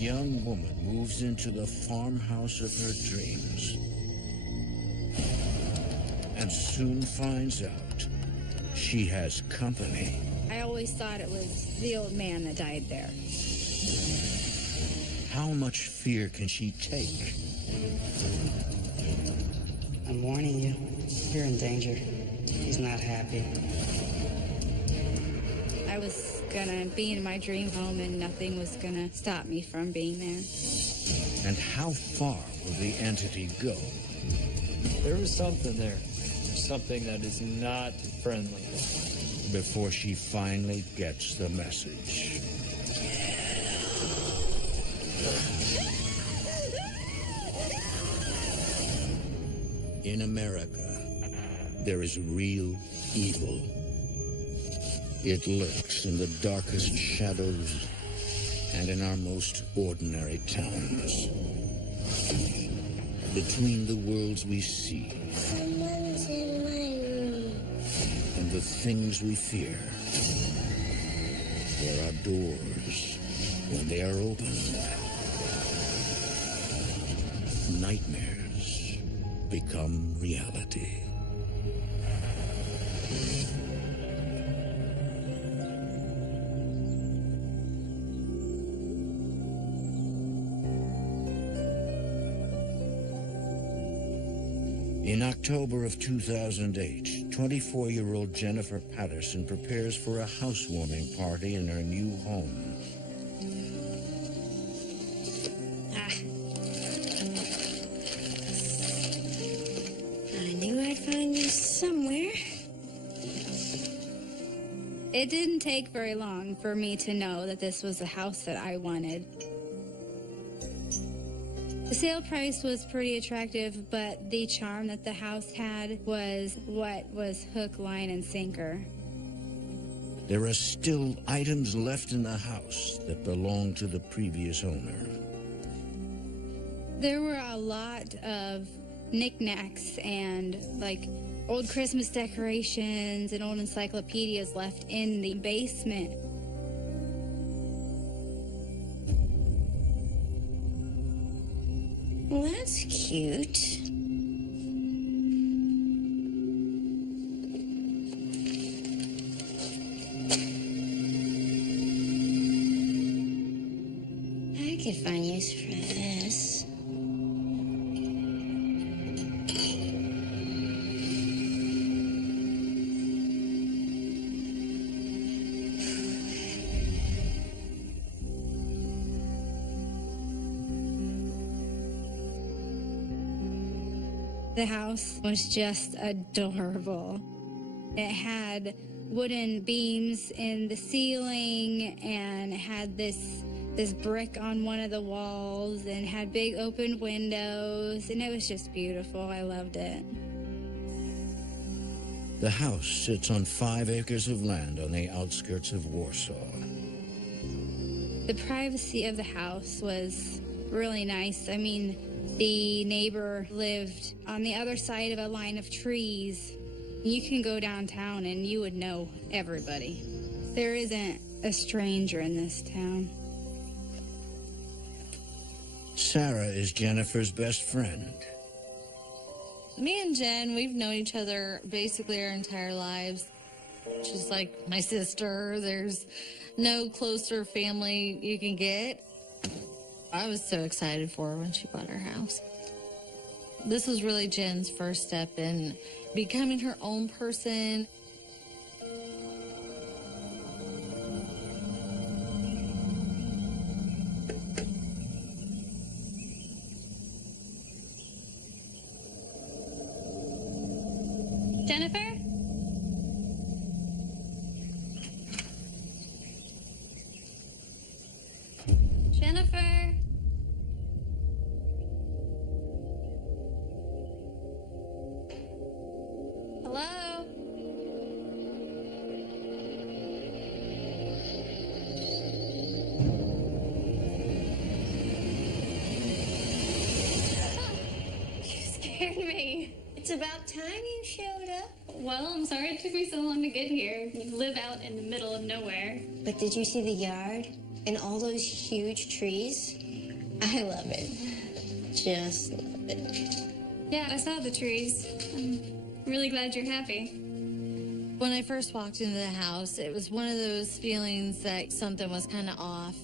young woman moves into the farmhouse of her dreams and soon finds out she has company. I always thought it was the old man that died there. How much fear can she take? I'm warning you, you're in danger. He's not happy. I was gonna be in my dream home and nothing was gonna stop me from being there. And how far will the entity go? There is something there. Something that is not friendly. Before she finally gets the message. In America, there is real evil. It lurks in the darkest shadows and in our most ordinary towns. Between the worlds we see Someone's in my room. and the things we fear, there are doors. When they are opened, nightmares become reality. In October of 2008, 24-year-old Jennifer Patterson prepares for a housewarming party in her new home. I knew I'd find you somewhere. It didn't take very long for me to know that this was the house that I wanted. The sale price was pretty attractive, but the charm that the house had was what was hook, line, and sinker. There are still items left in the house that belonged to the previous owner. There were a lot of knickknacks and like old Christmas decorations and old encyclopedias left in the basement. Well, that's cute. I could find use for this. The house was just adorable. It had wooden beams in the ceiling and it had this brick on one of the walls and had big open windows, and it was just beautiful. I loved it. The house sits on 5 acres of land on the outskirts of Warsaw. The privacy of the house was really nice. I mean, the neighbor lived on the other side of a line of trees. You can go downtown and you would know everybody. There isn't a stranger in this town. Sarah is Jennifer's best friend. Me and Jen, we've known each other basically our entire lives. She's like my sister. There's no closer family you can get. I was so excited for her when she bought her house. This was really Jen's first step in becoming her own person. Jennifer? Jennifer? Hello? You scared me. It's about time you showed up. Well, I'm sorry it took me so long to get here. You live out in the middle of nowhere. But did you see the yard and all those huge trees? I love it. Just love it. Yeah, I saw the trees. I'm really glad you're happy. When I first walked into the house, it was one of those feelings that something was kind of off.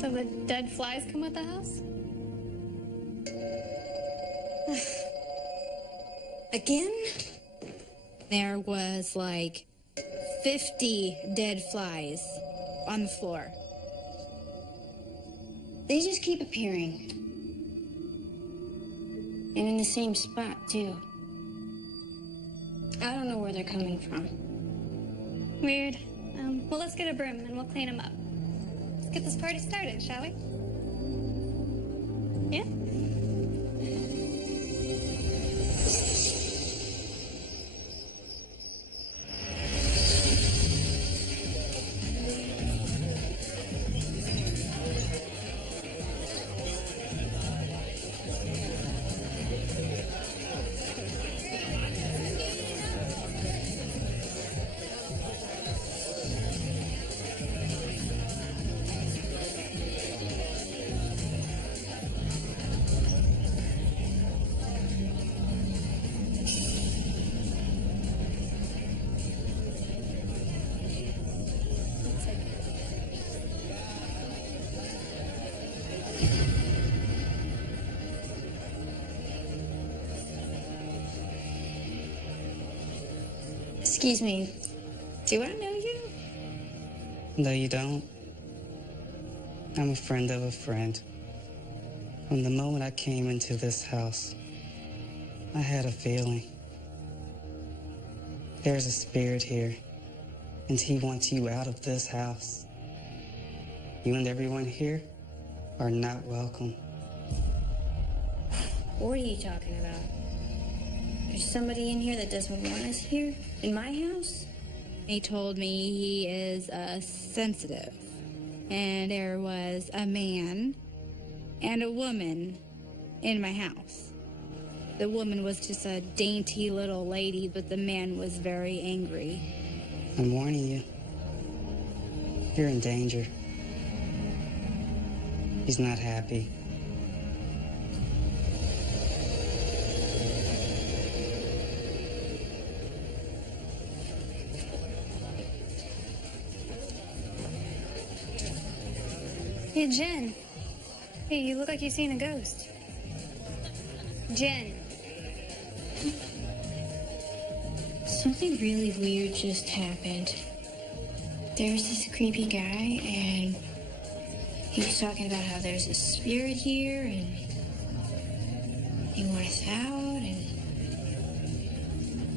So the dead flies come with the house? Again? There was like 50 dead flies on the floor. They just keep appearing. And in the same spot, too. I don't know where they're coming from. Weird. Well, let's get a broom and we'll clean them up. Let's get this party started, shall we? Yeah? Excuse me, do I know you? No, you don't. I'm a friend of a friend. From the moment I came into this house, I had a feeling. There's a spirit here, and he wants you out of this house. You and everyone here are not welcome. What are you talking about? There's somebody in here that doesn't want us here? In my house? He told me he is sensitive. And there was a man and a woman in my house. The woman was just a dainty little lady, but the man was very angry. I'm warning you. You're in danger. He's not happy. Hey, Jen. Hey, you look like you've seen a ghost. Jen. Something really weird just happened. There's this creepy guy, and he was talking about how there's a spirit here, and he wants us out, and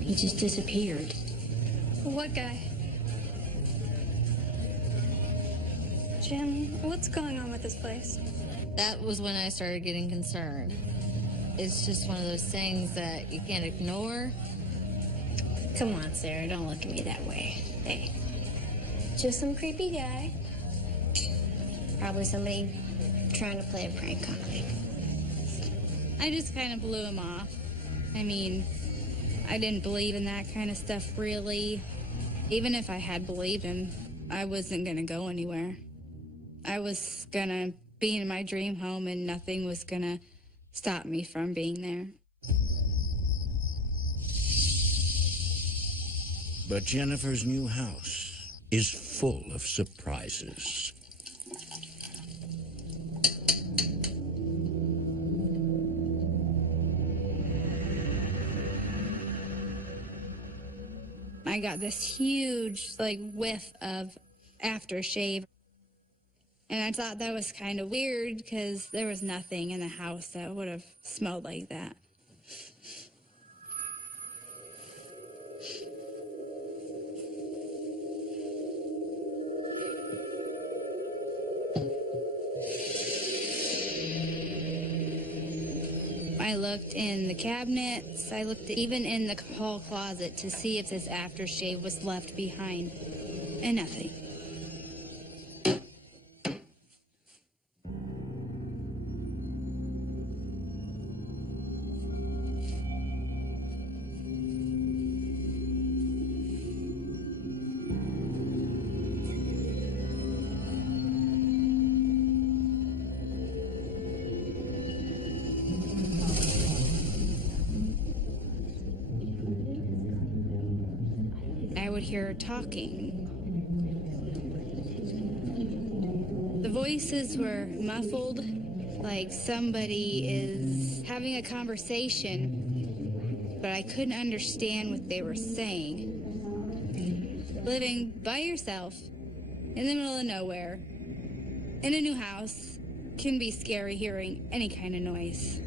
he just disappeared. What guy? Jim, what's going on with this place? That was when I started getting concerned. It's just one of those things that you can't ignore. Come on, Sarah, don't look at me that way. Hey, just some creepy guy. Probably somebody trying to play a prank on me. I just kind of blew him off. I mean, I didn't believe in that kind of stuff, really. Even if I had believed him, I wasn't going to go anywhere. I was going to be in my dream home, and nothing was going to stop me from being there. But Jennifer's new house is full of surprises. I got this huge, whiff of aftershave. And I thought that was kind of weird because there was nothing in the house that would have smelled like that. I looked in the cabinets. I looked even in the hall closet to see if this aftershave was left behind. And nothing. would hear her talking. The voices were muffled, like somebody is having a conversation, but I couldn't understand what they were saying. Living by yourself in the middle of nowhere, in a new house, can be scary hearing any kind of noise.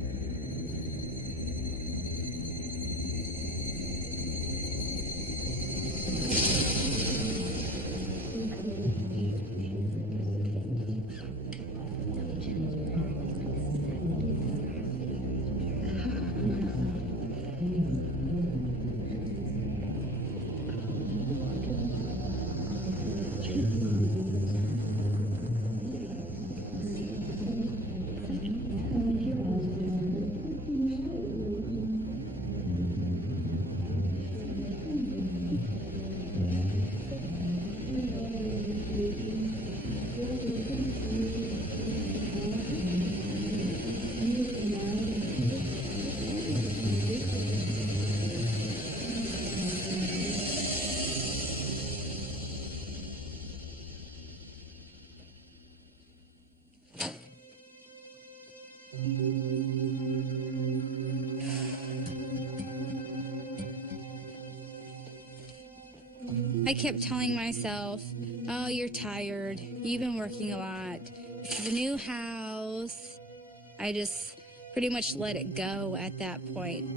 I kept telling myself, oh, you're tired. You've been working a lot. This is a new house. I just pretty much let it go at that point.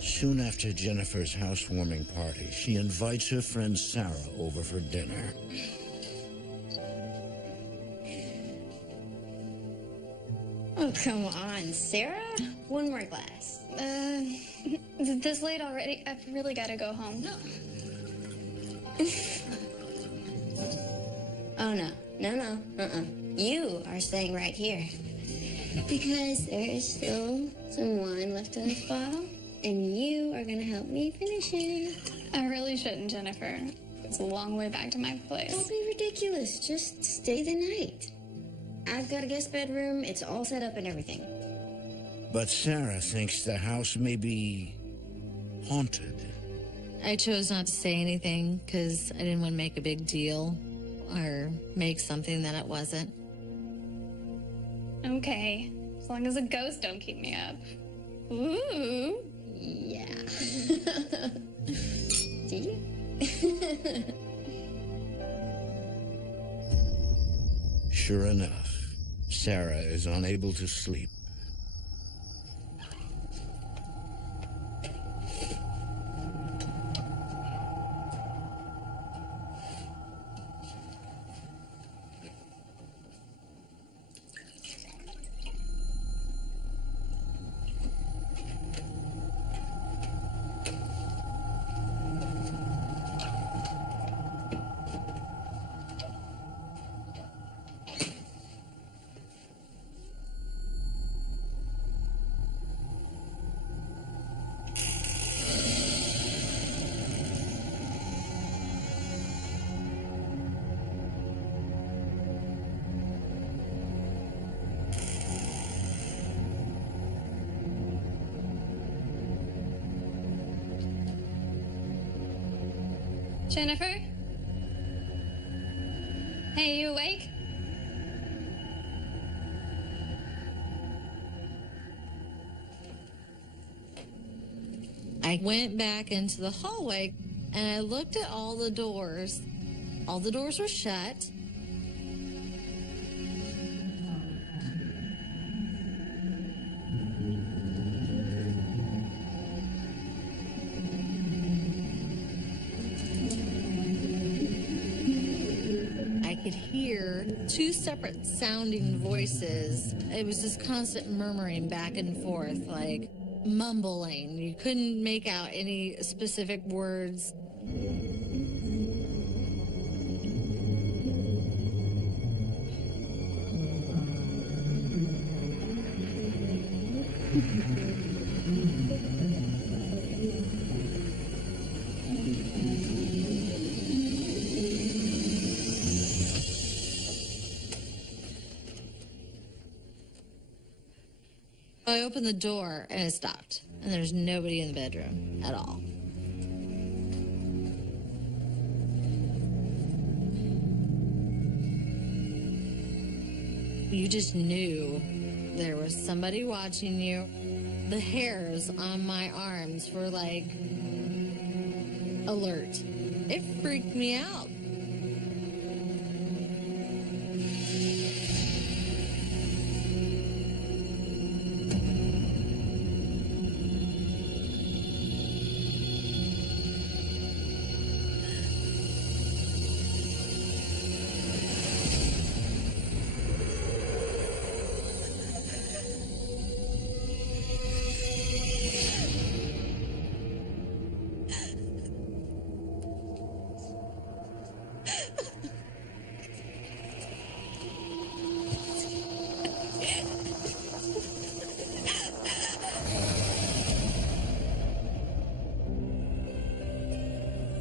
Soon after Jennifer's housewarming party, she invites her friend Sarah over for dinner. Oh, come on, Sarah. One more glass. This late already? I've really got to go home. No. Oh, no. No. You are staying right here. Because there is still some wine left in this bottle, and you are going to help me finish it. I really shouldn't, Jennifer. It's a long way back to my place. Don't be ridiculous. Just stay the night. I've got a guest bedroom. It's all set up and everything. But Sarah thinks the house may be haunted. I chose not to say anything because I didn't want to make a big deal or make something that it wasn't. Okay, as long as a ghost don't keep me up. Ooh. Yeah. Do you? Sure enough, Sarah is unable to sleep. Jennifer? Hey, you awake? I went back into the hallway and I looked at all the doors. All the doors were shut. could hear two separate sounding voices. It was just constant murmuring back and forth, like mumbling. You couldn't make out any specific words. I opened the door and it stopped, and there's nobody in the bedroom at all. You just knew there was somebody watching you. The hairs on my arms were like alert. It freaked me out.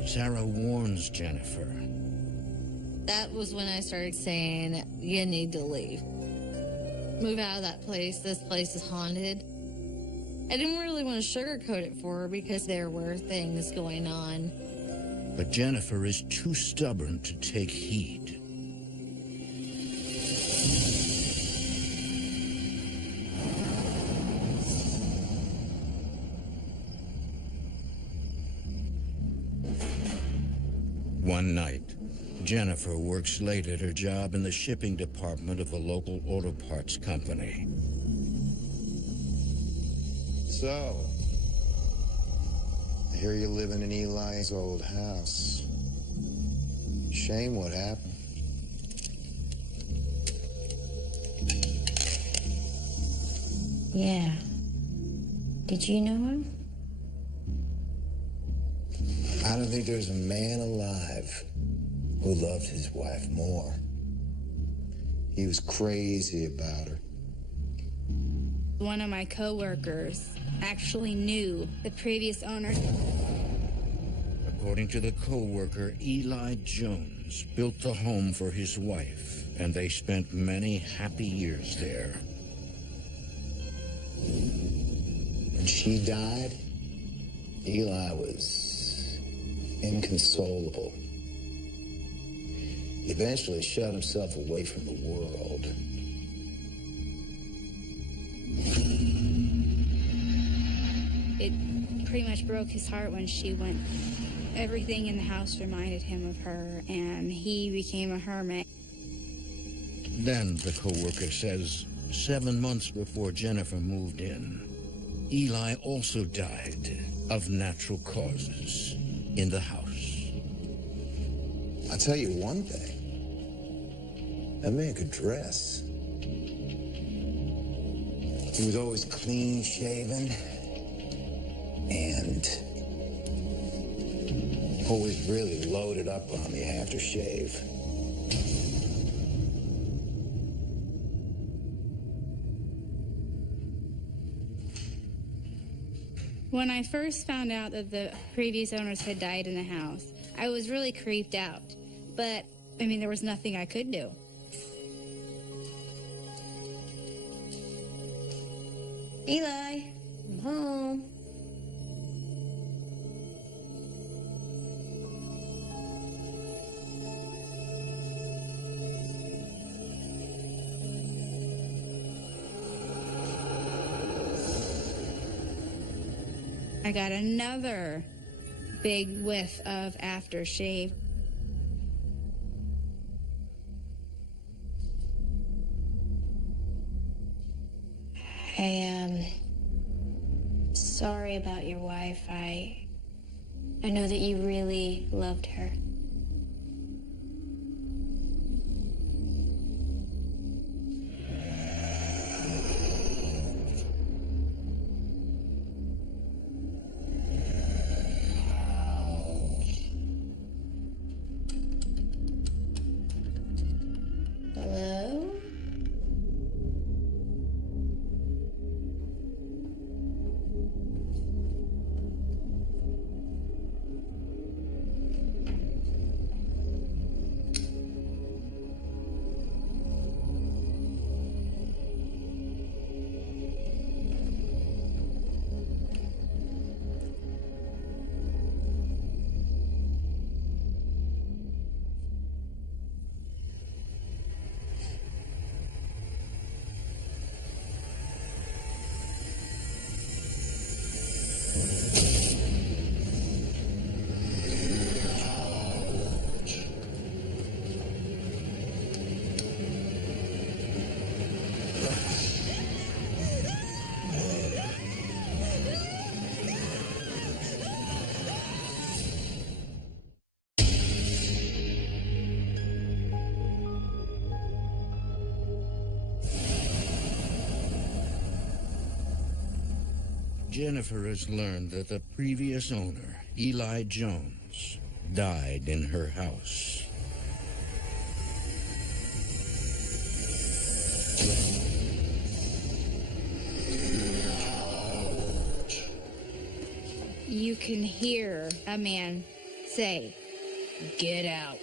Sarah warns Jennifer. That was when I started saying, you need to leave. Move out of that place. This place is haunted. I didn't really want to sugarcoat it for her because there were things going on. But Jennifer is too stubborn to take heed. One night, Jennifer works late at her job in the shipping department of a local auto parts company. So, I hear you're living in Eli's old house. Shame what happened. Yeah. Did you know him? I don't think there's a man alive who loved his wife more. He was crazy about her. One of my coworkers actually knew the previous owner. According to the co-worker, Eli Jones built the home for his wife, and they spent many happy years there. When she died, Eli was inconsolable. He eventually shut himself away from the world. It pretty much broke his heart when she went. Everything in the house reminded him of her, and he became a hermit. Then, the co-worker says, 7 months before Jennifer moved in, Eli also died of natural causes in the house. I'll tell you one thing. That man could dress. He was always clean-shaven and always really loaded up on the aftershave. When I first found out that the previous owners had died in the house, I was really creeped out. But, I mean, there was nothing I could do. Eli, I'm home. I got another big whiff of aftershave. I am sorry about your wife. I know that you really loved her. Jennifer has learned that the previous owner, Eli Jones, died in her house. You can hear a man say, "Get out."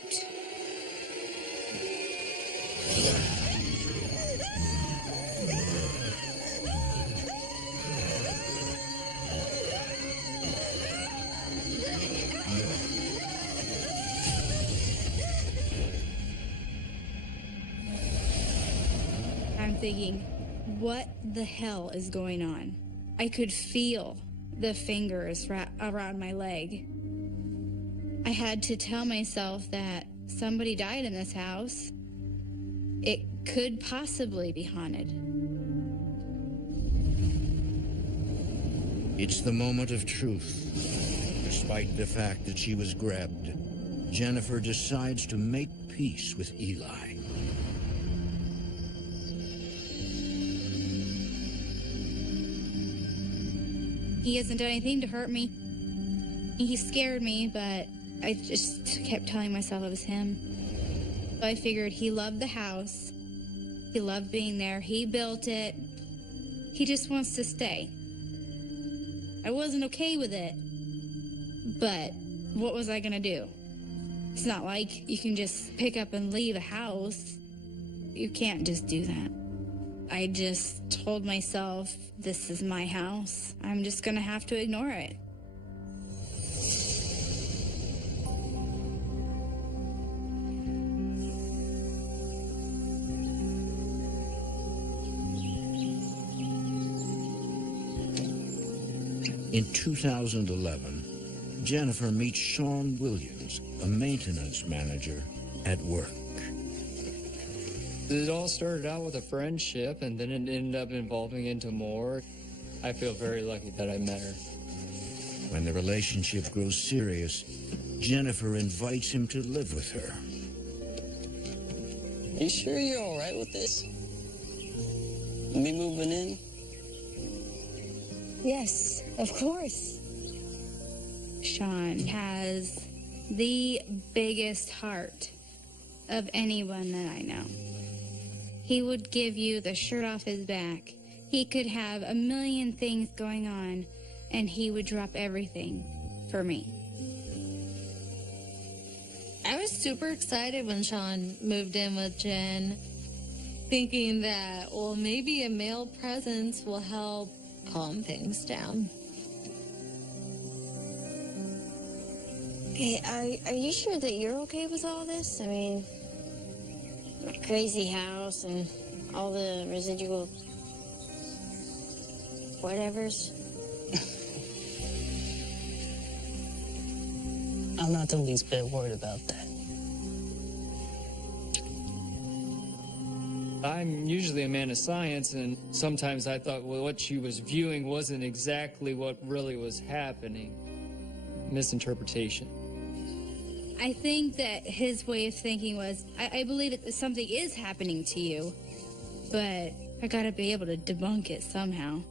I'm thinking, what the hell is going on? I could feel the fingers around my leg. I had to tell myself that somebody died in this house. It could possibly be haunted. It's the moment of truth. Despite the fact that she was grabbed, Jennifer decides to make peace with Eli. He hasn't done anything to hurt me. He scared me, but I just kept telling myself it was him. So I figured he loved the house. He loved being there. He built it. He just wants to stay. I wasn't okay with it, but what was I gonna do? It's not like you can just pick up and leave a house. You can't just do that. I just told myself, this is my house. I'm just gonna have to ignore it. In 2011, Jennifer meets Sean Williams, a maintenance manager at work. It all started out with a friendship, and then it ended up evolving into more. I feel very lucky that I met her. When the relationship grows serious, Jennifer invites him to live with her. You sure you're all right with this? Me moving in? Yes, of course. Sean has the biggest heart of anyone that I know. He would give you the shirt off his back. He could have a million things going on, and he would drop everything for me. I was super excited when Sean moved in with Jen, thinking that, well, maybe a male presence will help calm things down. Hey, are you sure that you're okay with all this? I mean, crazy house and all the residual whatevers. I'm not the least bit worried about that. I'm usually a man of science, and sometimes I thought, well, what she was viewing wasn't exactly what really was happening. Misinterpretation. I think that his way of thinking was, I believe that something is happening to you, but I gotta be able to debunk it somehow.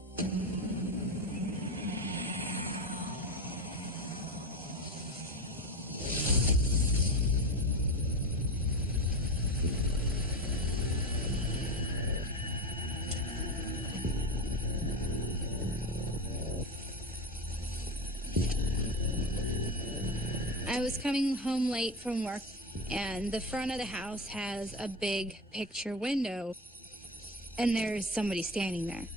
I was coming home late from work, and the front of the house has a big picture window, and there's somebody standing there.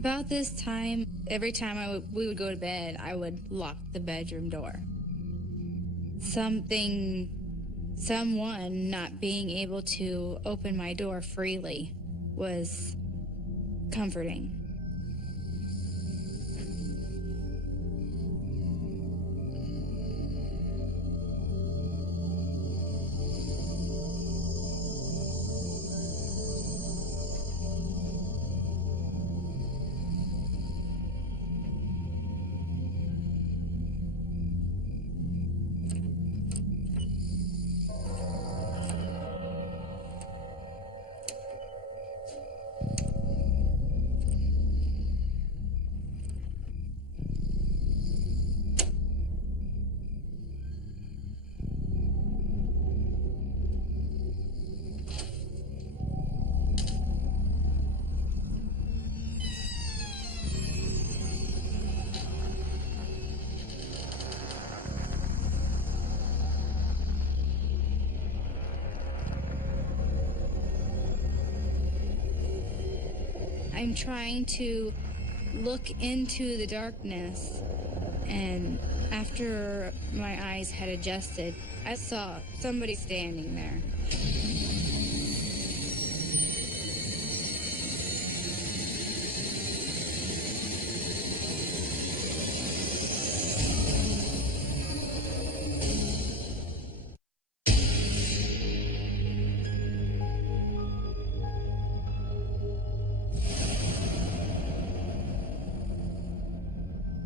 About this time, every time we would go to bed, I would lock the bedroom door. Someone not being able to open my door freely was comforting. I'm trying to look into the darkness, and after my eyes had adjusted, I saw somebody standing there.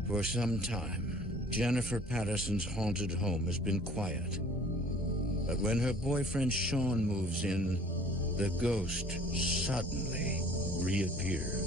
For some time, Jennifer Patterson's haunted home has been quiet. But when her boyfriend Sean moves in, the ghost suddenly reappears.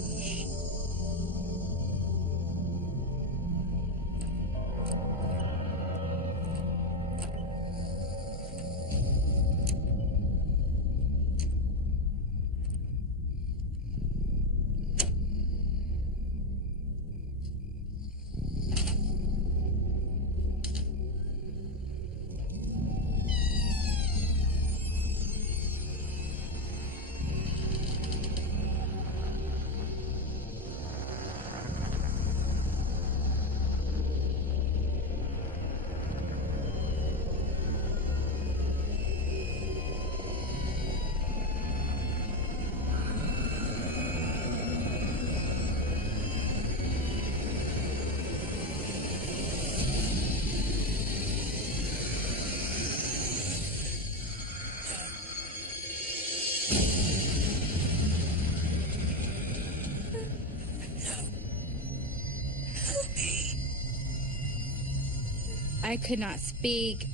I could not speak.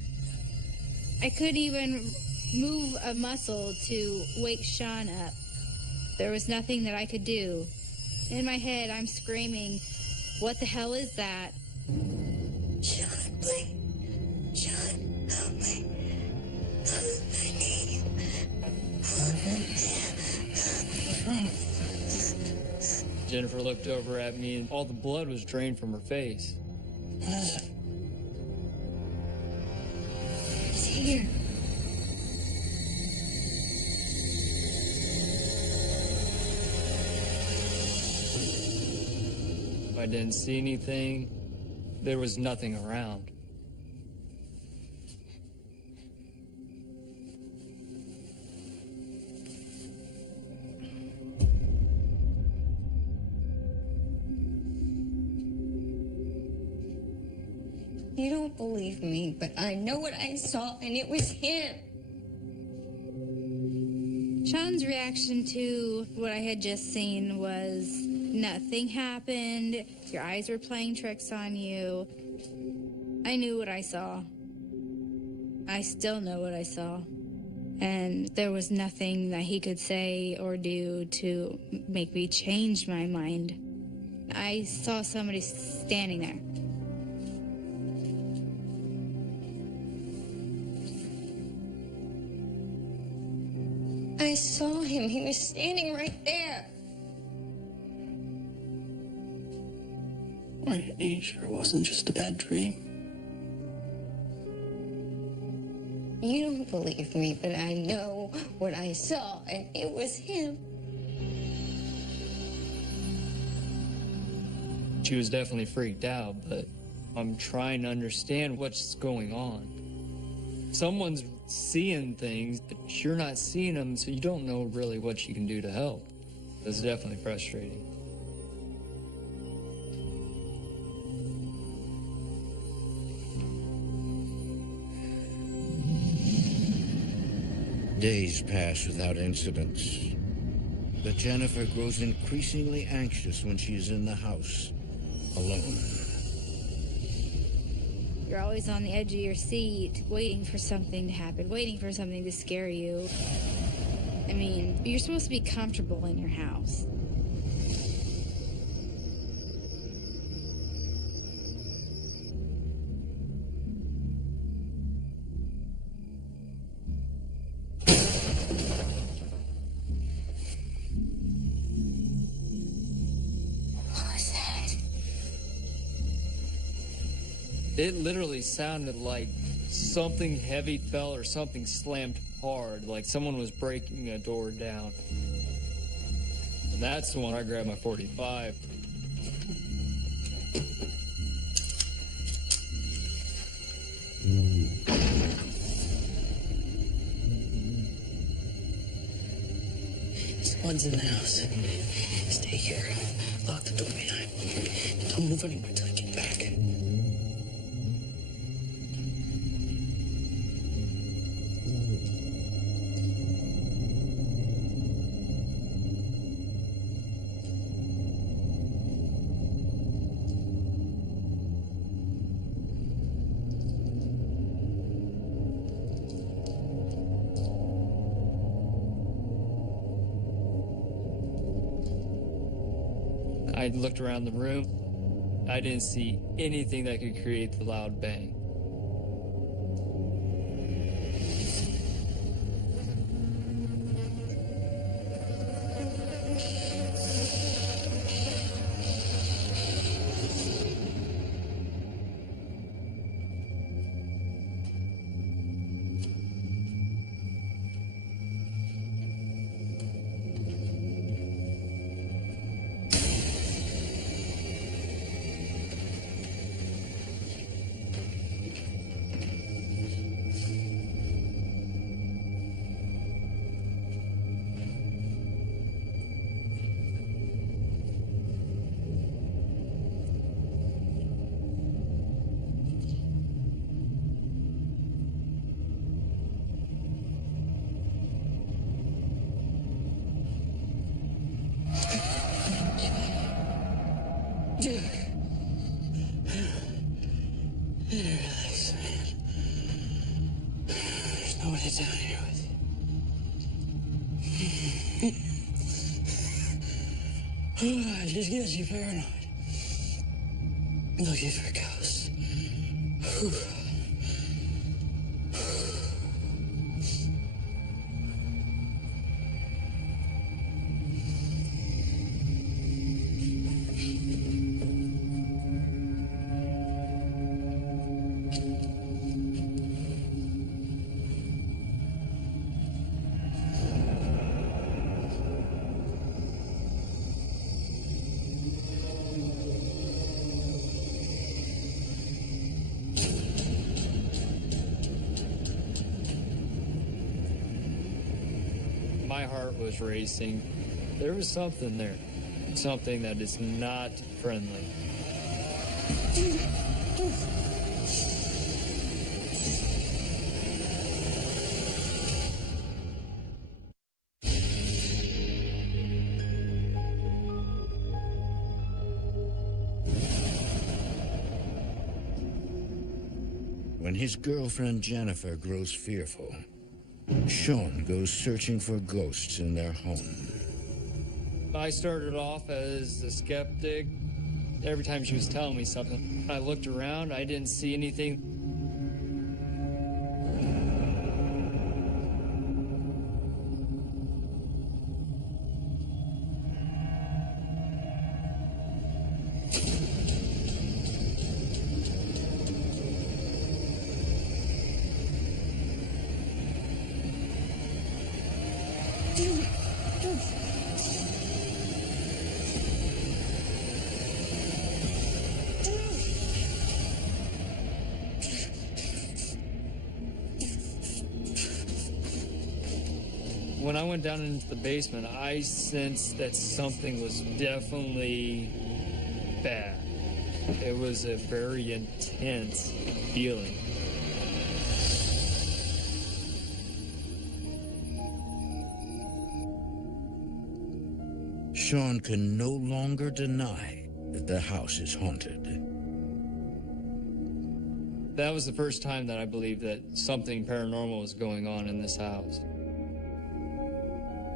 I couldn't even move a muscle to wake Sean up. There was nothing that I could do. In my head, I'm screaming, "What the hell is that?" Sean, please. Sean, help me. I need you. Jennifer looked over at me, and all the blood was drained from her face. What is it? It's here. I didn't see anything. There was nothing around. You don't believe me, but I know what I saw, and it was him. Sean's reaction to what I had just seen was, nothing happened. Your eyes were playing tricks on you. I knew what I saw. I still know what I saw. And there was nothing that he could say or do to make me change my mind. I saw somebody standing there. I saw him. He was standing right there. Are you sure it wasn't just a bad dream? You don't believe me, but I know what I saw, and it was him. She was definitely freaked out, but I'm trying to understand what's going on. Someone's seeing things, but you're not seeing them, so you don't know really what you can do to help. It's definitely frustrating. Days pass without incidents, but Jennifer grows increasingly anxious when she is in the house, alone. You're always on the edge of your seat, waiting for something to happen, waiting for something to scare you. I mean, you're supposed to be comfortable in your house. It literally sounded like something heavy fell or something slammed hard, like someone was breaking a door down. And that's the one I grabbed my .45. Someone's in the house. Stay here. Lock the door behind me. Don't move anywhere until I get back. I looked around the room. I didn't see anything that could create the loud bang. Relax, man. There's nobody down here with you. It just gets you paranoid. Looking for ghosts. My heart was racing. There was something there. Something that is not friendly. When his girlfriend Jennifer grows fearful, Sean goes searching for ghosts in their home. I started off as a skeptic. Every time she was telling me something, I looked around, I didn't see anything. When I went down into the basement, I sensed that something was definitely bad. It was a very intense feeling. Sean can no longer deny that the house is haunted. That was the first time that I believed that something paranormal was going on in this house.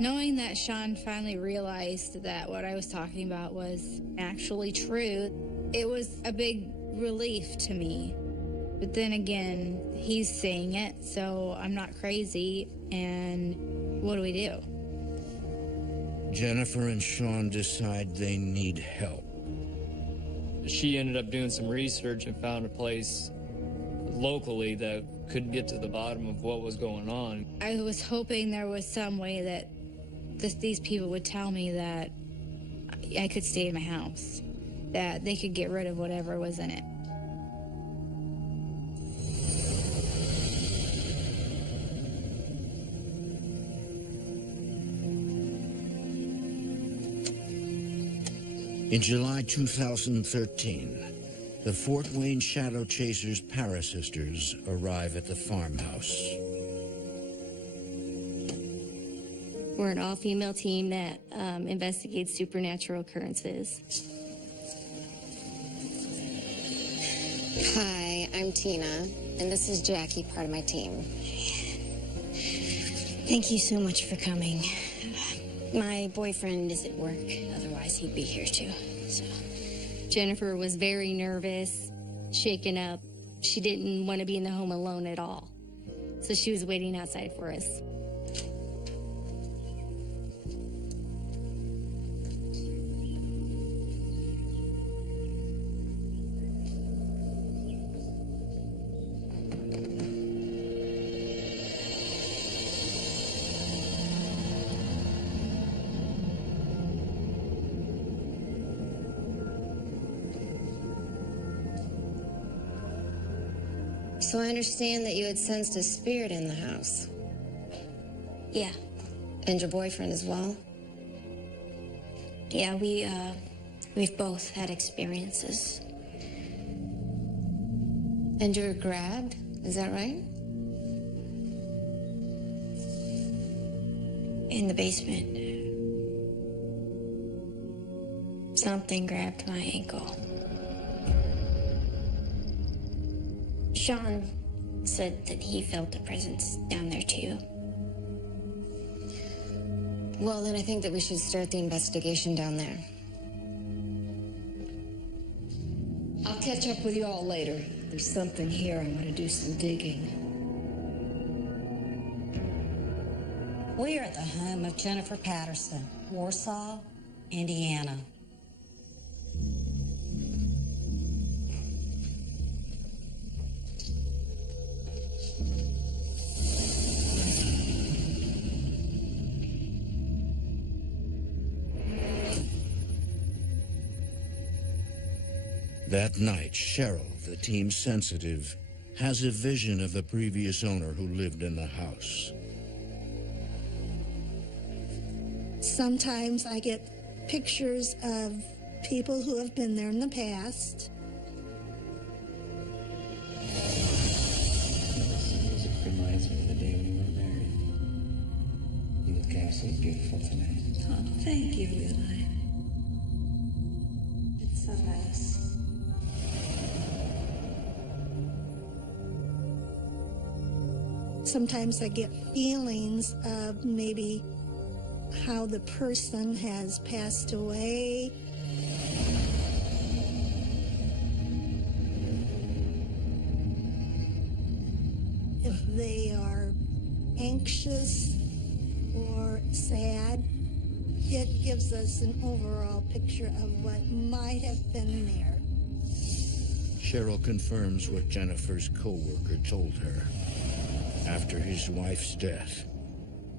Knowing that Sean finally realized that what I was talking about was actually true, it was a big relief to me. But then again, he's saying it, so I'm not crazy, and what do we do? Jennifer and Sean decide they need help. She ended up doing some research and found a place locally that could get to the bottom of what was going on. I was hoping there was some way that these people would tell me that I could stay in my house, that they could get rid of whatever was in it. In July 2013, the Fort Wayne Shadow Chasers Parasisters arrive at the farmhouse. We're an all-female team that investigates supernatural occurrences. Hi, I'm Tina, and this is Jackie, part of my team. Thank you so much for coming. My boyfriend is at work, otherwise he'd be here too. So. Jennifer was very nervous, shaken up. She didn't want to be in the home alone at all. So she was waiting outside for us. So I understand that you had sensed a spirit in the house. Yeah. And your boyfriend as well? Yeah, we've both had experiences. And you were grabbed, is that right? In the basement. Something grabbed my ankle. Sean said that he felt a presence down there too. Well, then I think that we should start the investigation down there. I'll catch up with you all later. There's something here. I'm going to do some digging. We are at the home of Jennifer Patterson, Warsaw, Indiana. That night, Cheryl, the team's sensitive, has a vision of the previous owner who lived in the house. Sometimes I get pictures of people who have been there in the past. Music reminds me of the day we were married. You look absolutely beautiful tonight. Oh, thank you, Eli. It's so nice. Sometimes I get feelings of maybe how the person has passed away. If they are anxious or sad, it gives us an overall picture of what might have been there. Cheryl confirms what Jennifer's co-worker told her. After his wife's death,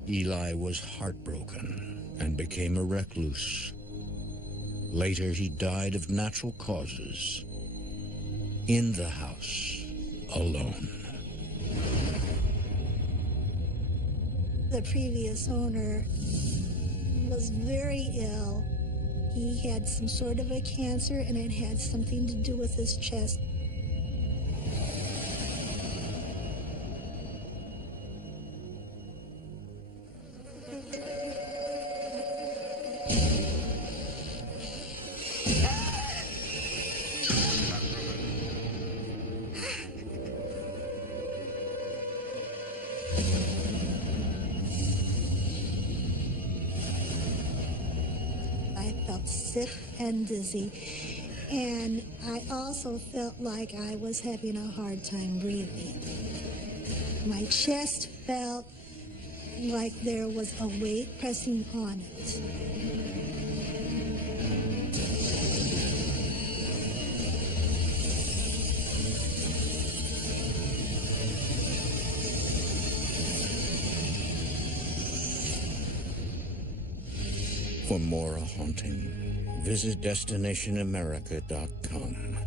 Eli was heartbroken and became a recluse. Later, he died of natural causes, in the house, alone. The previous owner was very ill. He had some sort of a cancer, and it had something to do with his chest. I felt sick and dizzy, and I also felt like I was having a hard time breathing. My chest felt like there was a weight pressing on it. For more haunting, visit DestinationAmerica.com.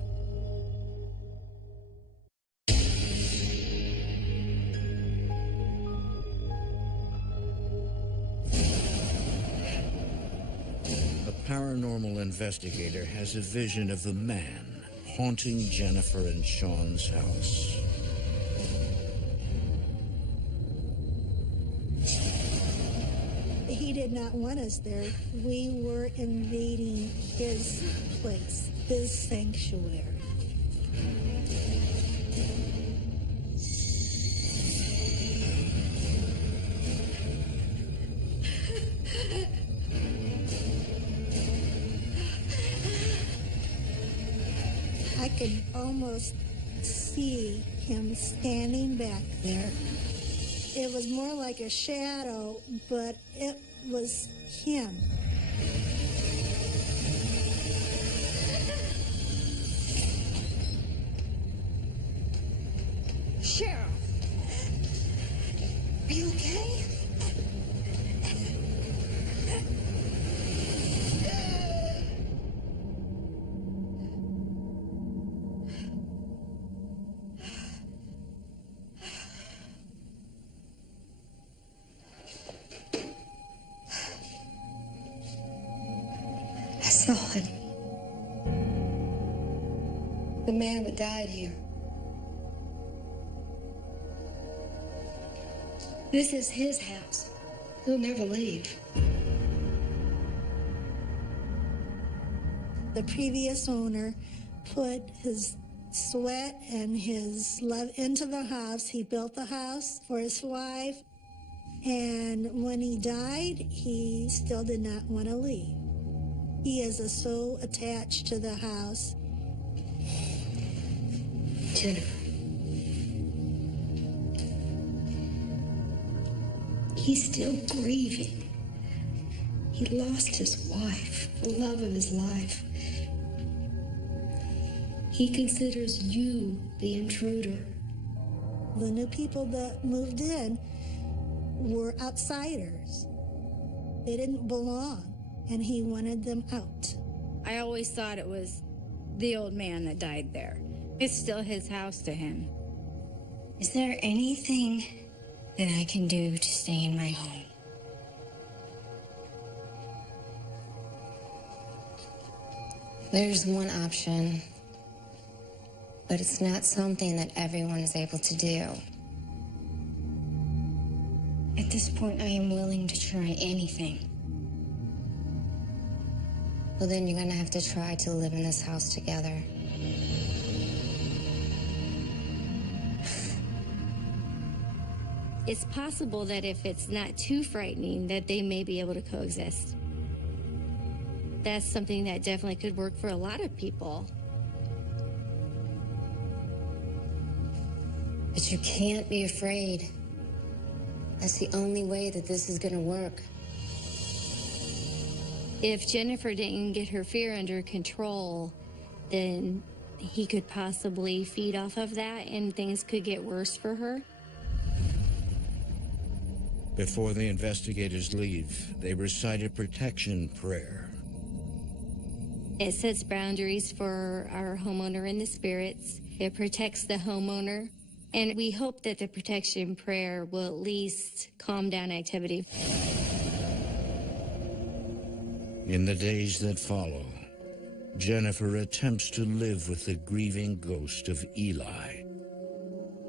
A paranormal investigator has a vision of the man haunting Jennifer and Sean's house. He did not want us there. We were invading his place, his sanctuary. I could almost see him standing back there. It was more like a shadow, but it was him. Sheriff, are you okay? I saw him. The man that died here. This is his house. He'll never leave. The previous owner put his sweat and his love into the house. He built the house for his wife. And when he died, he still did not want to leave. He is so attached to the house. Jennifer. He's still grieving. He lost his wife, the love of his life. He considers you the intruder. The new people that moved in were outsiders. They didn't belong, and he wanted them out. I always thought it was the old man that died there. It's still his house to him. Is there anything that I can do to stay in my home? There's one option, but it's not something that everyone is able to do. At this point, I am willing to try anything. Well, then you're gonna have to try to live in this house together. It's possible that if it's not too frightening, that they may be able to coexist. That's something that definitely could work for a lot of people. But you can't be afraid. That's the only way that this is gonna work. If Jennifer didn't get her fear under control, then he could possibly feed off of that and things could get worse for her. Before the investigators leave, they recite a protection prayer. It sets boundaries for our homeowner and the spirits. It protects the homeowner And we hope that the protection prayer will at least calm down activity. In the days that follow, Jennifer attempts to live with the grieving ghost of Eli,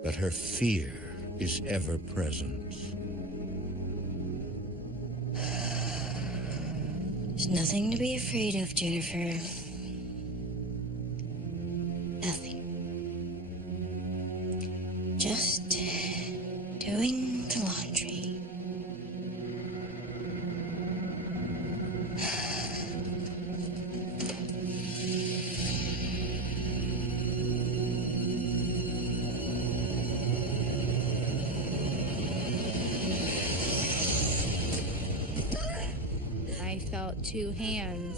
but her fear is ever present. There's nothing to be afraid of, Jennifer. Nothing. Just doing the laundry. I felt two hands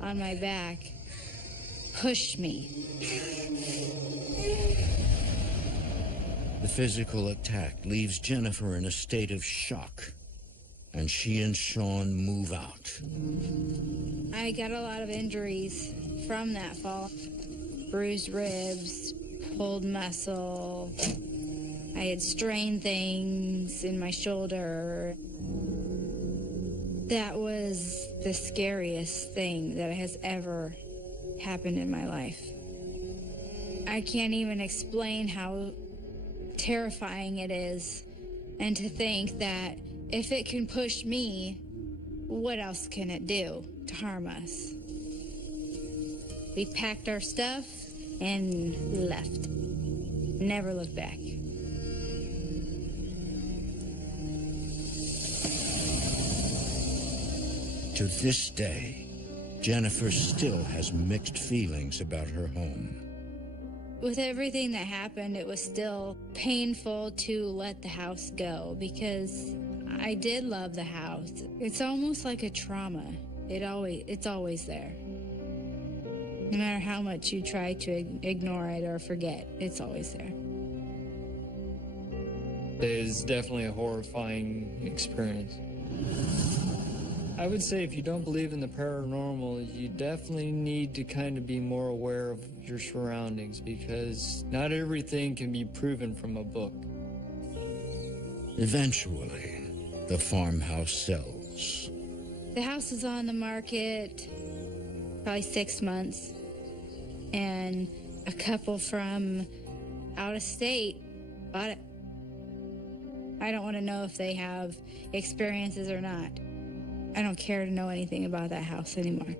on my back push me. The physical attack leaves Jennifer in a state of shock, and she and Sean move out. I got a lot of injuries from that fall. Bruised ribs, pulled muscle. I had strained things in my shoulder. That was the scariest thing that has ever happened in my life. I can't even explain how terrifying it is, and to think that if it can push me, what else can it do to harm us? We packed our stuff and left. Never looked back. To this day, Jennifer still has mixed feelings about her home. With everything that happened, it was still painful to let the house go because I did love the house. It's almost like a trauma. It's always there. No matter how much you try to ignore it or forget, it's always there. It is definitely a horrifying experience. I would say if you don't believe in the paranormal, you definitely need to kind of be more aware of your surroundings because not everything can be proven from a book. Eventually, the farmhouse sells. The house was on the market probably 6 months, and a couple from out of state bought it. I don't want to know if they have experiences or not. I don't care to know anything about that house anymore.